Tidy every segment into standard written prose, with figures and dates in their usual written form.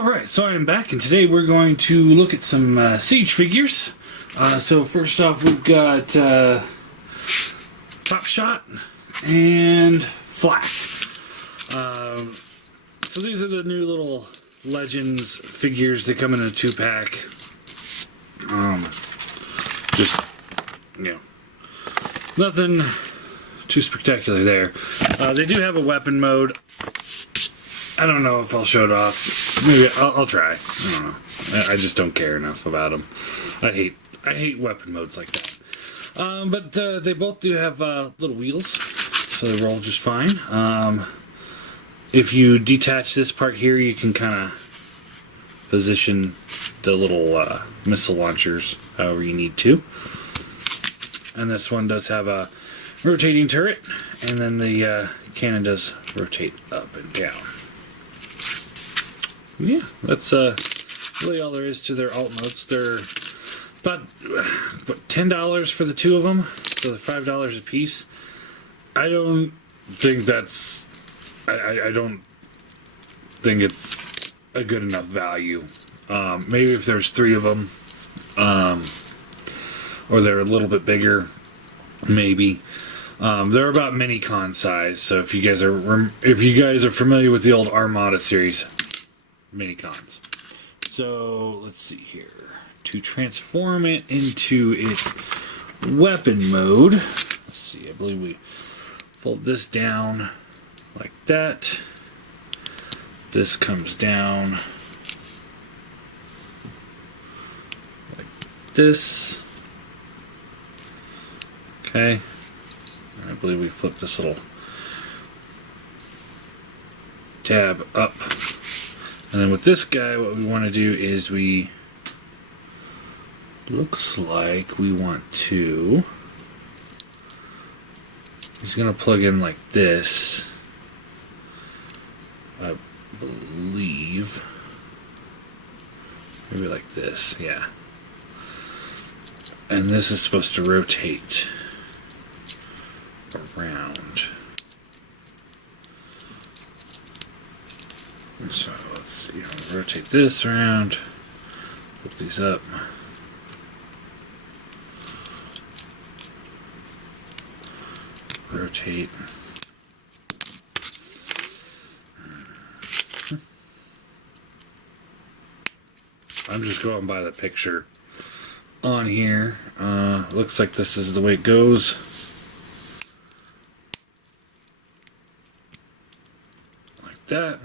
Alright, so I am back, and today we're going to look at some Siege figures. So first off, we've got Topshot and Flak. So these are the new little Legends figures. They come in a 2-pack. Just, you know, nothing too spectacular there. They do have a weapon mode. I don't know if I'll show it off. Maybe I'll try. I don't know. I just don't care enough about them. I hate weapon modes like that. But they both do have little wheels, so they roll just fine. If you detach this part here, you can kind of position the little missile launchers however you need to. And this one does have a rotating turret, and then the cannon does rotate up and down. Yeah, that's really all there is to their alt modes. They're about $10 for the two of them, so they're $5 a piece. I don't think that's... I don't think it's a good enough value. Maybe if there's 3 of them, or they're a little bit bigger, maybe. They're about mini-con size, so if you guys are familiar with the old Armada series, mini-cons. So let's see here. To transform it into its weapon mode, let's see, I believe we fold this down like that. This comes down like this. Okay. I believe we flip this little tab up. And then with this guy, what we want to do is looks like we want to, he's going to plug in like this, I believe, maybe like this, yeah. And this is supposed to rotate around. So let's see, I'll rotate this around, put these up. Rotate. I'm just going by the picture on here. Looks like this is the way it goes. Like that.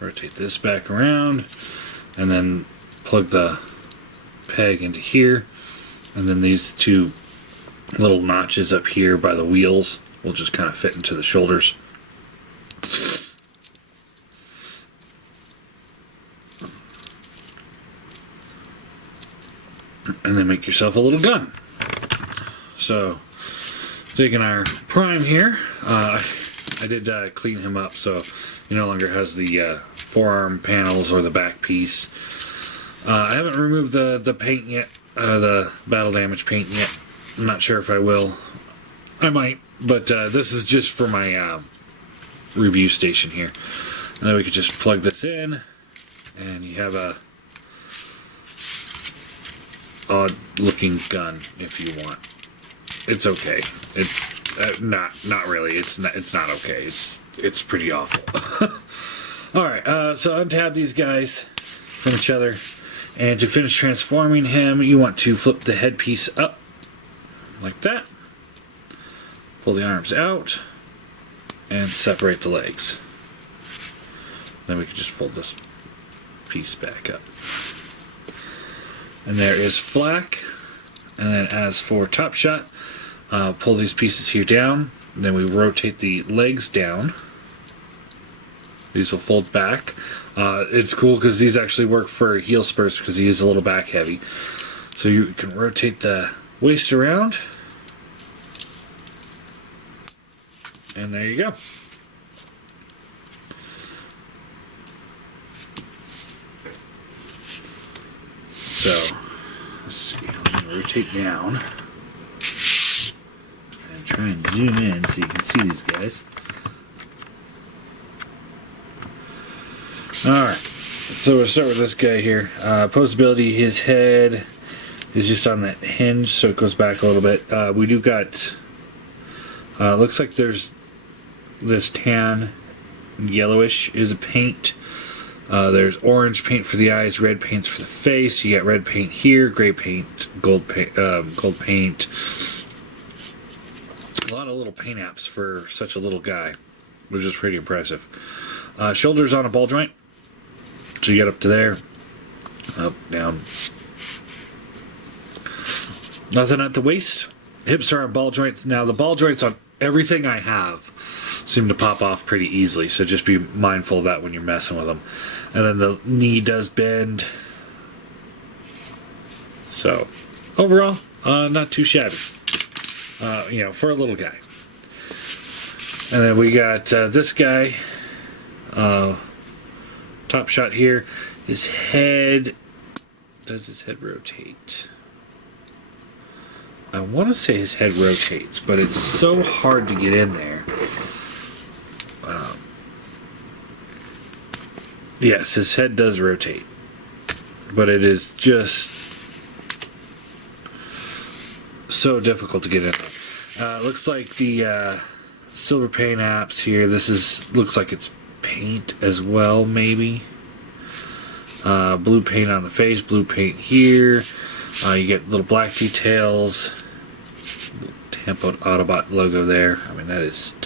Rotate this back around, and then plug the peg into here, and then these two little notches up here by the wheels will just kind of fit into the shoulders. And then make yourself a little gun. So, taking our Prime here, I did clean him up, so he no longer has the forearm panels or the back piece. I haven't removed the paint yet, the battle damage paint yet. I'm not sure if I will. I might, but this is just for my review station here. And then we could just plug this in, and you have a odd looking gun if you want. It's okay. It's not really. It's not okay. It's pretty awful. All right. So untab these guys from each other, and to finish transforming him, you want to flip the headpiece up like that. Pull the arms out and separate the legs. Then we can just fold this piece back up. And there is Flak. And then as for Topshot, pull these pieces here down. And then we rotate the legs down. These will fold back. It's cool because these actually work for heel spurs because he is a little back heavy. So you can rotate the waist around. And there you go. So, let's see, I'm going to rotate down and try and zoom in so you can see these guys. Alright, so we'll start with this guy here. Poseability, his head is just on that hinge, so it goes back a little bit. We do got, looks like there's this tan, yellowish is a paint. There's orange paint for the eyes, red paints for the face. You got red paint here, gray paint, gold paint. A lot of little paint apps for such a little guy, which is pretty impressive. Shoulders on a ball joint. So you get up to there, up, down. Nothing at the waist. Hips are on ball joints. Now the ball joints on everything I have seem to pop off pretty easily, so just be mindful of that when you're messing with them. And then the knee does bend. So overall, not too shabby. For a little guy. And then we got this guy. Topshot here. His head, does his head rotate? I want to say his head rotates, but it's so hard to get in there. Yes, his head does rotate, but it is just so difficult to get in. Looks like the silver paint apps here. Looks like it's paint as well, maybe. Blue paint on the face, blue paint here. You get little black details. Tampa Autobot logo there. I mean, that is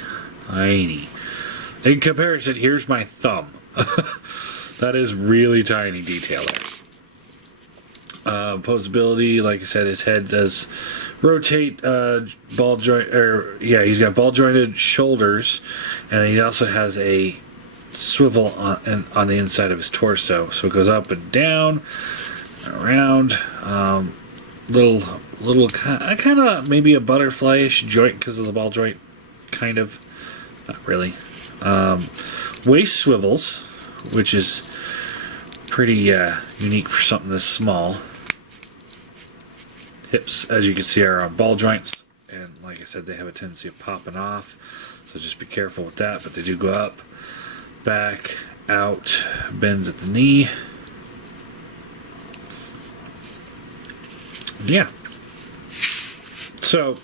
tiny. In comparison, here's my thumb. That is really tiny detail there. Poseability, like I said, his head does rotate. Ball joint, he's got ball jointed shoulders, and he also has a swivel on the inside of his torso, so it goes up and down, around. Little kind of maybe a butterfly-ish joint because of the ball joint, kind of, not really. Waist swivels, which is pretty unique for something this small. Hips, as you can see, are on ball joints, and like I said, they have a tendency of popping off, so just be careful with that, but they do go up, back, out, bends at the knee. Yeah. So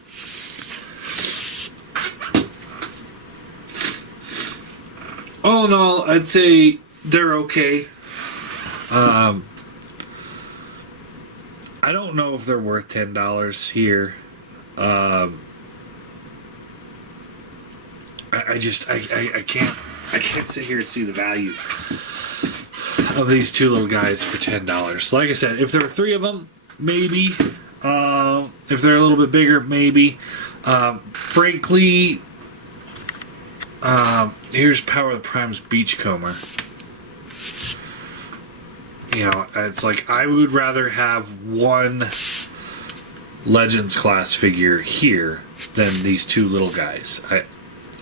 all in all, I'd say they're okay. I don't know if they're worth $10 here. I can't sit here and see the value of these two little guys for $10. Like I said, if there are three of them, maybe. If they're a little bit bigger, maybe. Frankly, here's Power of the Prime's Beachcomber. It's like I would rather have one Legends class figure here than these two little guys.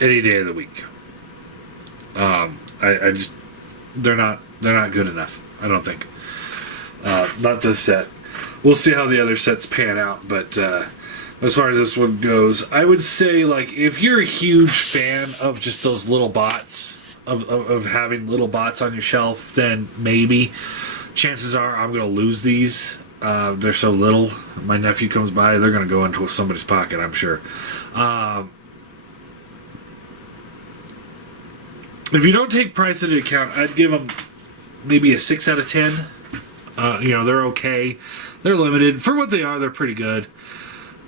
Any day of the week. They're not good enough. I don't think. Not this set. We'll see how the other sets pan out, but as far as this one goes, I would say, like, if you're a huge fan of just those little bots, of having little bots on your shelf, then maybe. Chances are I'm going to lose these. They're so little. My nephew comes by, they're going to go into somebody's pocket, I'm sure. If you don't take price into account, I'd give them maybe a 6 out of 10. They're okay. They're limited. For what they are, they're pretty good.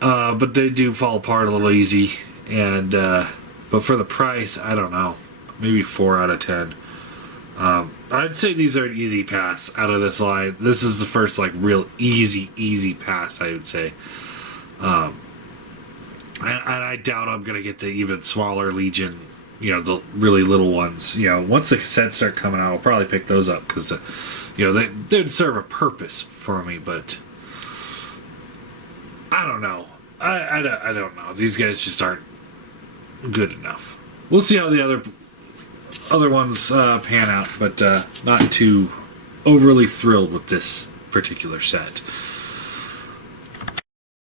But they do fall apart a little easy. And but for the price, I don't know. Maybe 4 out of 10. I'd say these are an easy pass out of this line. This is the first, like, real easy pass, I would say. And I doubt I'm going to get the even smaller Legion, the really little ones. Once the cassettes start coming out, I'll probably pick those up because, they'd serve a purpose for me, but I don't know. I don't know. These guys just aren't good enough. We'll see how the other ones pan out, but not too overly thrilled with this particular set.